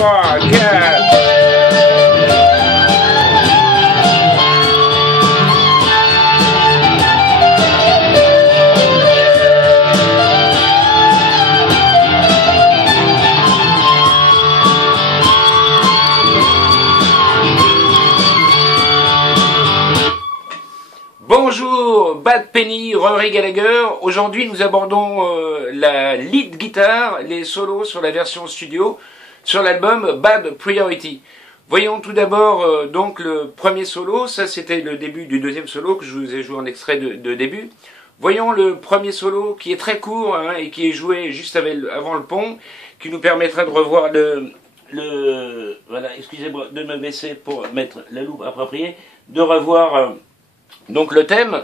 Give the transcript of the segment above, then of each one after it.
3, 4. Bonjour, Bad Penny, Rory Gallagher. Aujourd'hui, nous abordons la lead guitare, les solos sur la version studio, sur l'album Bad Priority. Voyons tout d'abord donc le premier solo. Ça, c'était le début du deuxième solo que je vous ai joué en extrait de début. Voyons le premier solo qui est très court hein, et qui est joué juste avant le pont, qui nous permettra de revoir voilà, excusez-moi de me baisser pour mettre la loupe appropriée, de revoir donc le thème.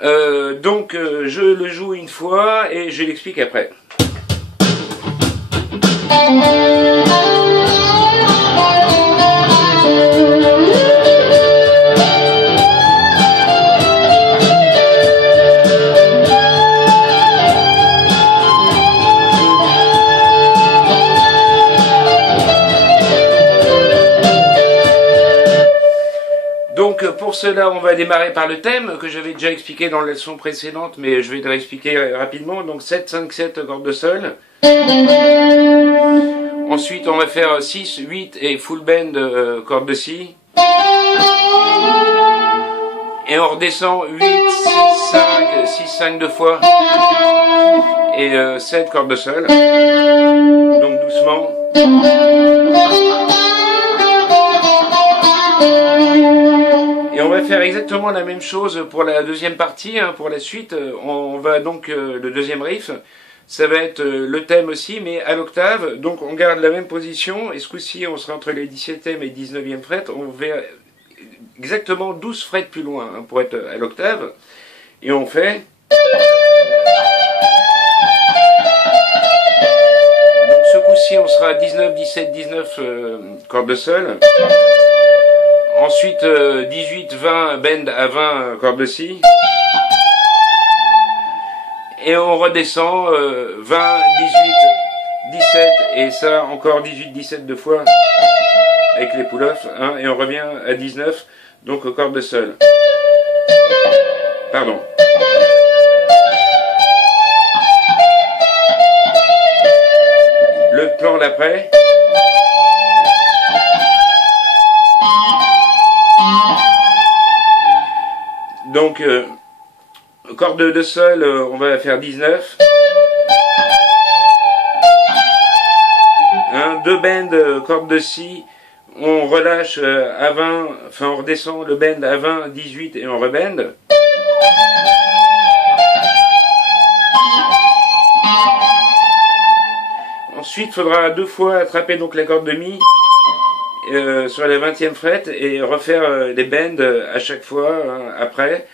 Je le joue une fois et je l'explique après. Donc pour cela, on va démarrer par le thème que j'avais déjà expliqué dans la leçon précédente, mais je vais le réexpliquer rapidement. Donc 7, 5, 7, corde de sol. Ensuite, on va faire 6, 8 et full bend, corde de si. Et on redescend 8, 6, 5, 6, 5 deux fois. Et 7, corde de sol. Donc doucement. Et on va faire exactement la même chose pour la deuxième partie, hein, pour la suite. On va donc, le deuxième riff, ça va être le thème aussi, mais à l'octave. Donc on garde la même position, et ce coup-ci on sera entre les 17e et 19e frettes. On va exactement 12 frettes plus loin, hein, pour être à l'octave. Et on fait... Donc ce coup-ci on sera à 19, 17, 19 cordes de sol. Ensuite, 18, 20, bend à 20, corde de si. Et on redescend 20, 18, 17, et ça encore 18, 17 deux fois avec les pull-offs, hein, et on revient à 19, donc corde de sol. Pardon. Le plan d'après. Donc, corde de sol, on va faire 19. 2 bends, corde de si, on relâche à 20, enfin on redescend le bend à 20, 18 et on rebend. Ensuite, il faudra 2 fois attraper donc la corde de mi sur la 20e frette et refaire les bends à chaque fois hein, après.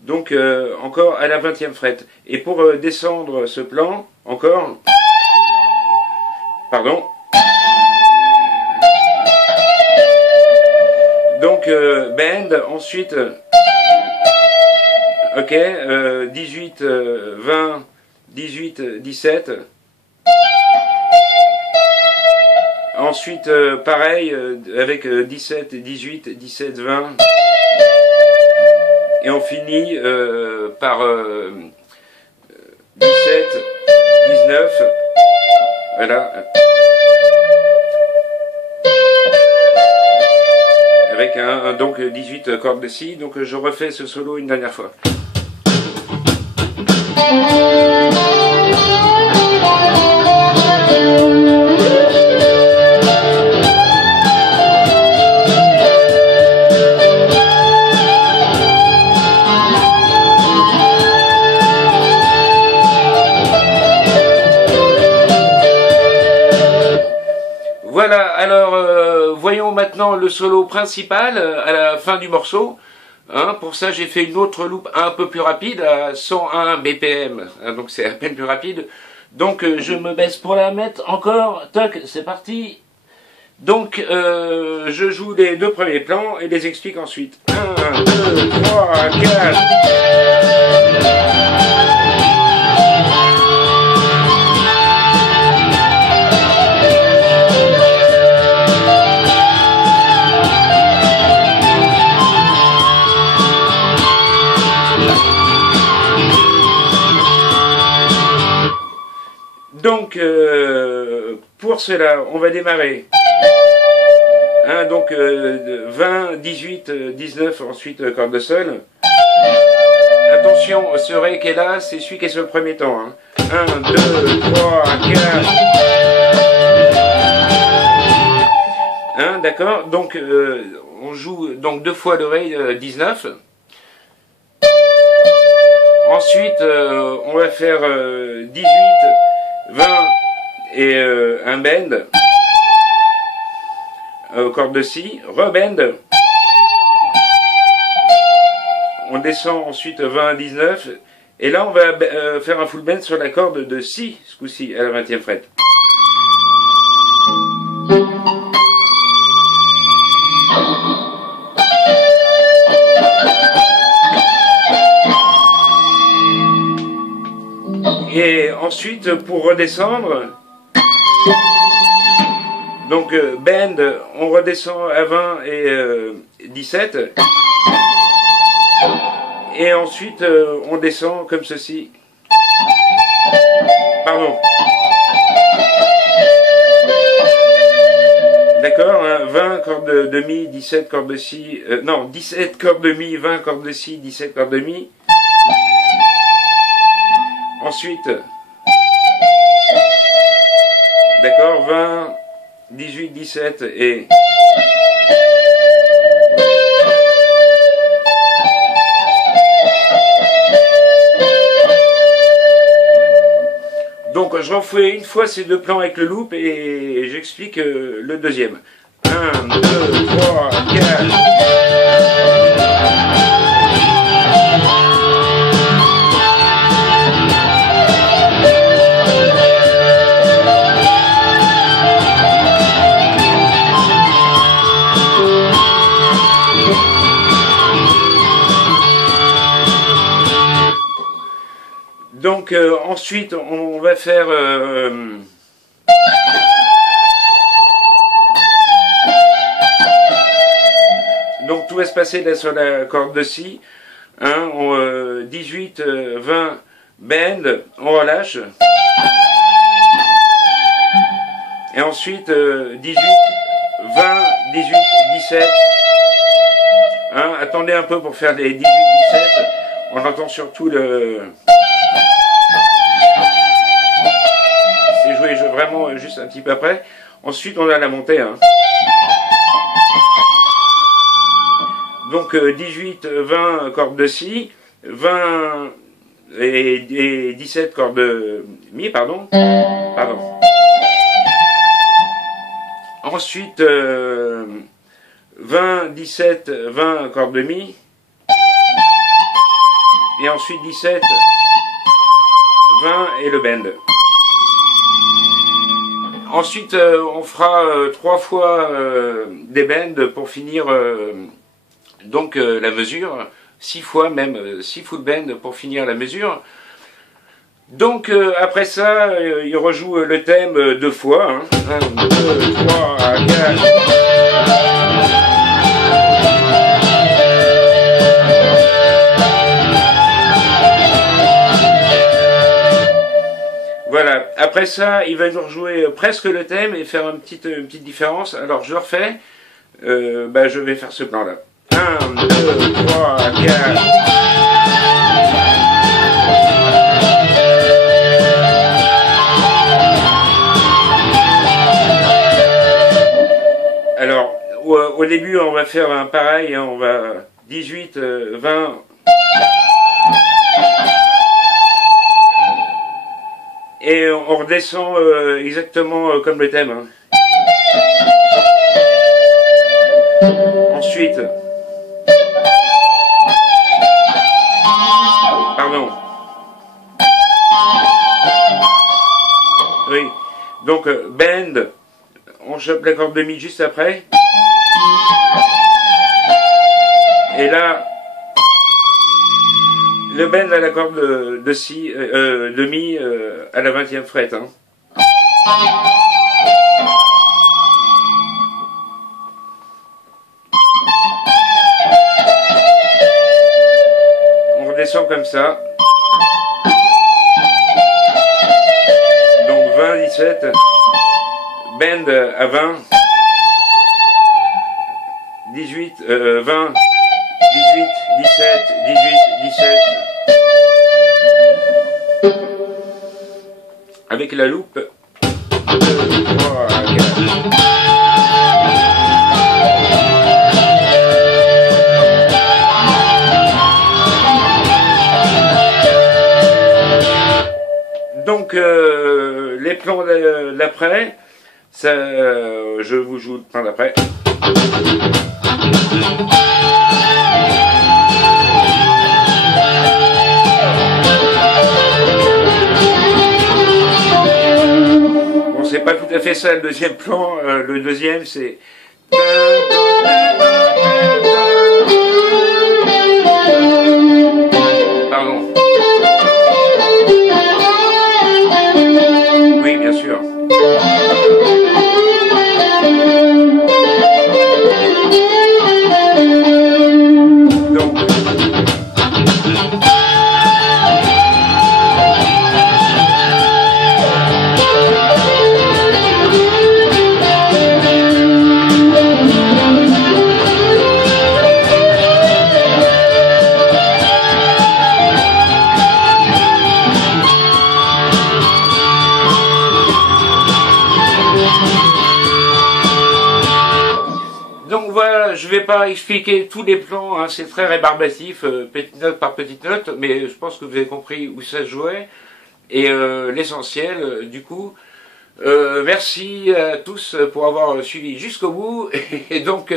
Donc encore à la 20e frette. Et pour descendre ce plan, encore, pardon. Donc bend, ensuite, ok, 18, 20, 18, 17. Ensuite, pareil, avec 17, 18, 17, 20. Et on finit par 17, 19. Voilà. Avec donc 18 cordes de si. Donc je refais ce solo une dernière fois. Voilà, alors voyons maintenant le solo principal à la fin du morceau. Hein, pour ça, j'ai fait une autre loupe un peu plus rapide à 101 BPM. Hein, donc c'est à peine plus rapide. Donc je me baisse pour la mettre encore. Toc, c'est parti. Donc je joue les 2 premiers plans et les explique ensuite. 1, 2, 3, 4. Donc, pour cela, on va démarrer. Hein, donc, 20, 18, 19, ensuite corde de sol. Attention, ce Ré qui est là, c'est celui qui est sur le premier temps. Hein. 1, 2, 3, 4. Hein, d'accord. Donc, on joue donc 2 fois le Ré 19. Ensuite, on va faire 18, 20 et un bend. Corde de Si, rebend. On descend ensuite 20 à 19. Et là, on va faire un full bend sur la corde de Si, ce coup-ci, à la 20e fret. Et ensuite, pour redescendre, donc bend, on redescend à 20 et 17. Et ensuite, on descend comme ceci. Pardon. D'accord, hein, 20 cordes de Mi, 17 cordes de Si, non, 17 cordes de Mi, 20 cordes de Si, 17 cordes de Mi. Ensuite, d'accord, 20, 18, 17 et... Donc je refais une fois ces deux plans avec le loop et j'explique le deuxième. 1, 2, 3, 4... Donc ensuite on va faire donc tout va se passer là sur la corde de Si, hein, 18, 20, bend, on relâche, et ensuite 18, 20, 18, 17, hein, attendez un peu pour faire les 18, 17, on entend surtout le... vraiment juste un petit peu après. Ensuite on a la montée, hein. Donc 18, 20 cordes de Si, 20 et 17 cordes de Mi, pardon. Ensuite 20, 17, 20 cordes de Mi, et ensuite 17, 20 et le bend. Ensuite, on fera 3 fois des bends pour finir donc la mesure, 6 fois même, 6 full bends pour finir la mesure. Donc après ça, il rejoue le thème 2 fois. Hein. 1, 2, 3, 4... Voilà, après ça, il va nous rejouer presque le thème et faire une petite différence. Alors je le refais, je vais faire ce plan-là. 1, 2, 3, 4... Alors, au début, on va faire un pareil, hein, on va 18, 20... Et on redescend exactement comme le thème. Hein. Ensuite, pardon. Oui. Donc bend, on chope la corde de Mi juste après. Et là, le bend à la corde de Si, de Mi à la 20e fret. Hein. On redescend comme ça. Donc 17, bend à 20, 18, 20, 18, 17, 18, 17, avec la loupe, 2, 3, 4. Donc les plans d'après, je vous joue le plan d'après. Bon, c'est pas tout à fait ça le deuxième plan, le deuxième c'est... Pardon. Oui, bien sûr. Donc, voilà, je ne vais pas expliquer tous les plans, hein, c'est très rébarbatif, petite note par petite note, mais je pense que vous avez compris où ça se jouait, et l'essentiel, du coup, merci à tous pour avoir suivi jusqu'au bout, et donc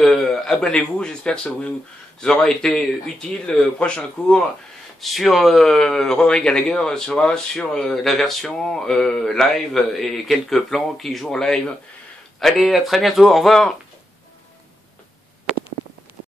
abonnez-vous, j'espère que ça vous aura été utile. Prochain cours sur Rory Gallagher sera sur la version live, et quelques plans qui jouent en live. Allez, à très bientôt, au revoir.